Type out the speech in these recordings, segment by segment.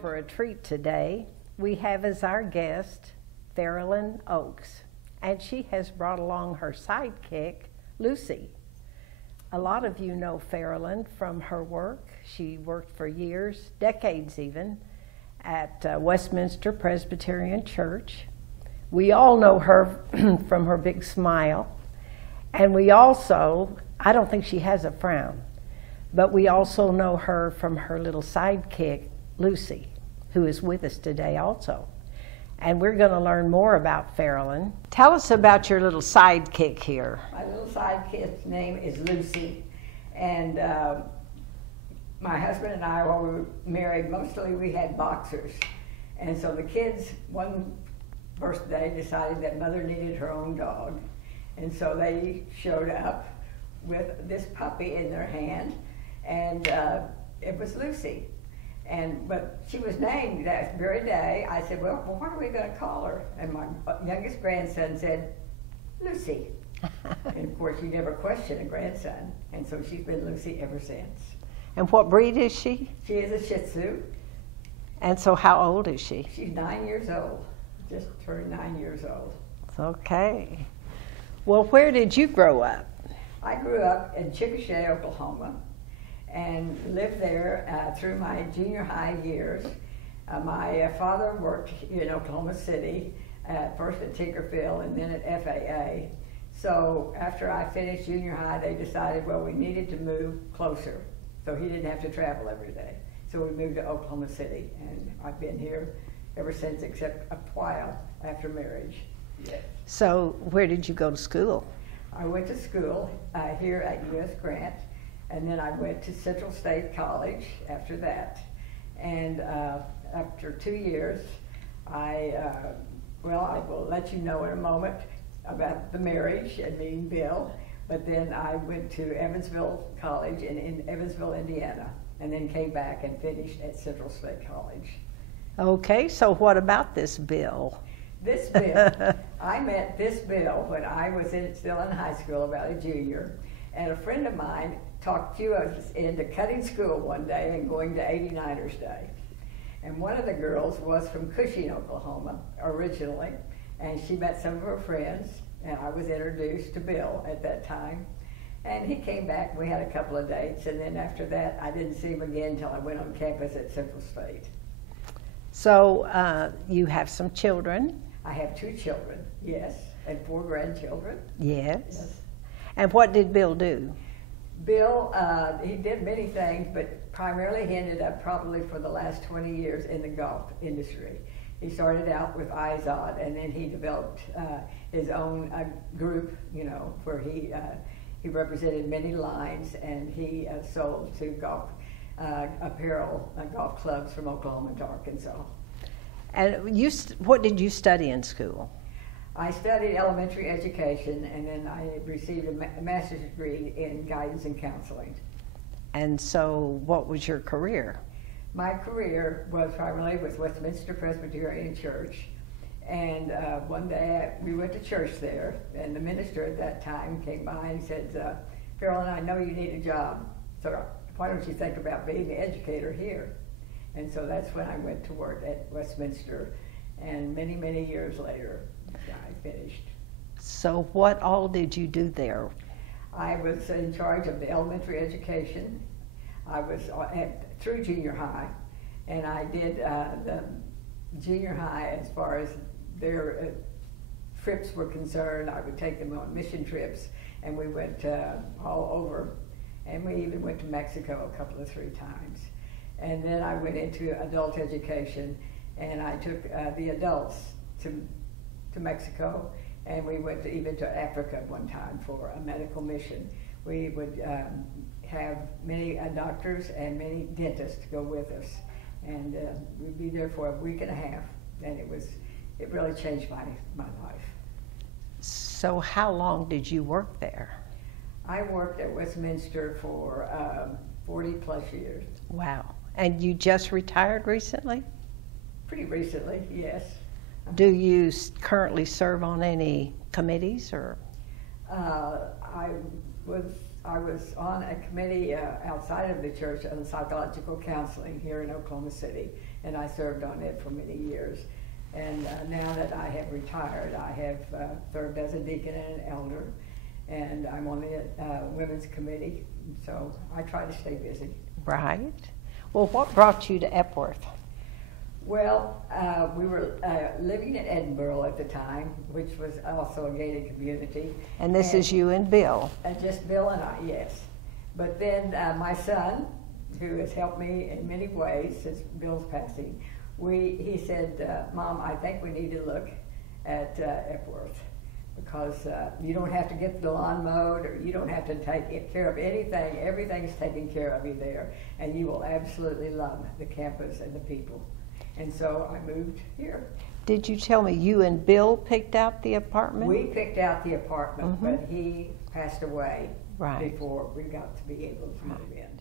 for a treat today. We have as our guest Ferrelyn Oakes, and she has brought along her sidekick, Lucy. A lot of you know Ferrelyn from her work. She worked for years, decades even, at Westminster Presbyterian Church. We all know her from her big smile, and we also, I don't think she has a frown, but we also know her from her little sidekick, Lucy, who is with us today also. And we're going to learn more about Ferrelyn. Tell us about your little sidekick here. My little sidekick's name is Lucy, and my husband and I, while we were married, mostly we had boxers. And so the kids, one birthday, decided that mother needed her own dog. And so they showed up with this puppy in their hand, and it was Lucy. But she was named that very day. I said, well, what are we going to call her? And my youngest grandson said, Lucy. And of course, you never question a grandson. And so she's been Lucy ever since. And what breed is she? She is a Shih Tzu. And so how old is she? She's 9 years old. Just turned 9 years old. Okay. Well, where did you grow up? I grew up in Chickasha, Oklahoma, and lived there through my junior high years. My father worked in Oklahoma City, first at Tinkerfield and then at FAA. So after I finished junior high, they decided, well, we needed to move closer, so he didn't have to travel every day. So we moved to Oklahoma City, and I've been here ever since, except a while after marriage. Yes. So where did you go to school? I went to school here at U.S. Grant, and then I went to Central State College after that. And after 2 years, I will let you know in a moment about the marriage and meeting Bill, but then I went to Evansville College in Evansville, Indiana, and then came back and finished at Central State College. Okay, so what about this Bill? This Bill, I met this Bill when I was still in high school, about a junior, and a friend of mine talked us into cutting school one day and going to 89ers Day. And one of the girls was from Cushing, Oklahoma, originally, and she met some of her friends, and I was introduced to Bill at that time. And he came back, we had a couple of dates, and then after that, I didn't see him again until I went on campus at Central State. So you have some children? I have 2 children, yes, and 4 grandchildren. Yes. And what did Bill do? Bill, he did many things, but primarily he ended up probably for the last 20 years in the golf industry. He started out with IZOD, and then he developed his own group, where he represented many lines, and he sold to golf apparel golf clubs from Oklahoma to Arkansas. And what did you study in school? I studied elementary education, and then I received a master's degree in guidance and counseling. And so what was your career? My career was primarily with Westminster Presbyterian Church, and one day we went to church there, and the minister at that time came by and said, Ferrelyn, I know you need a job, so why don't you think about being an educator here? And so that's when I went to work at Westminster, and many, many years later, I finished. So what all did you do there? I was in charge of the elementary education. I was through junior high, and I did the junior high as far as their trips were concerned. I would take them on mission trips, and we went all over, and we even went to Mexico a couple of 3 times. And then I went into adult education, and I took the adults to Mexico, and we went even to Africa one time for a medical mission. We would have many doctors and many dentists go with us, and we'd be there for a week and a half, and it really changed my life. So how long did you work there? I worked at Westminster for 40 plus years. Wow. And you just retired recently? Pretty recently, yes. Do you currently serve on any committees, or? I was I was on a committee outside of the church on psychological counseling here in Oklahoma City, and I served on it for many years. And now that I have retired, I have served as a deacon and an elder, and I'm on the women's committee, so I try to stay busy. Right. Well, what brought you to Epworth? Well, we were living in Edinburgh at the time, which was also a gated community. And this is you and Bill? Just Bill and I, yes. But then my son, who has helped me in many ways since Bill's passing, he said, Mom, I think we need to look at Epworth, because you don't have to get the lawn mowed, or you don't have to take care of anything. Everything's taken care of you there, and you will absolutely love the campus and the people. And so I moved here. Did you tell me you and Bill picked out the apartment? We picked out the apartment, but he passed away before we got to be able to move in.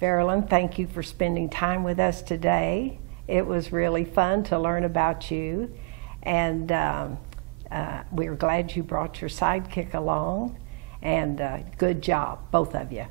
Ferrelyn, thank you for spending time with us today. It was really fun to learn about you, and we're glad you brought your sidekick along, and good job, both of you.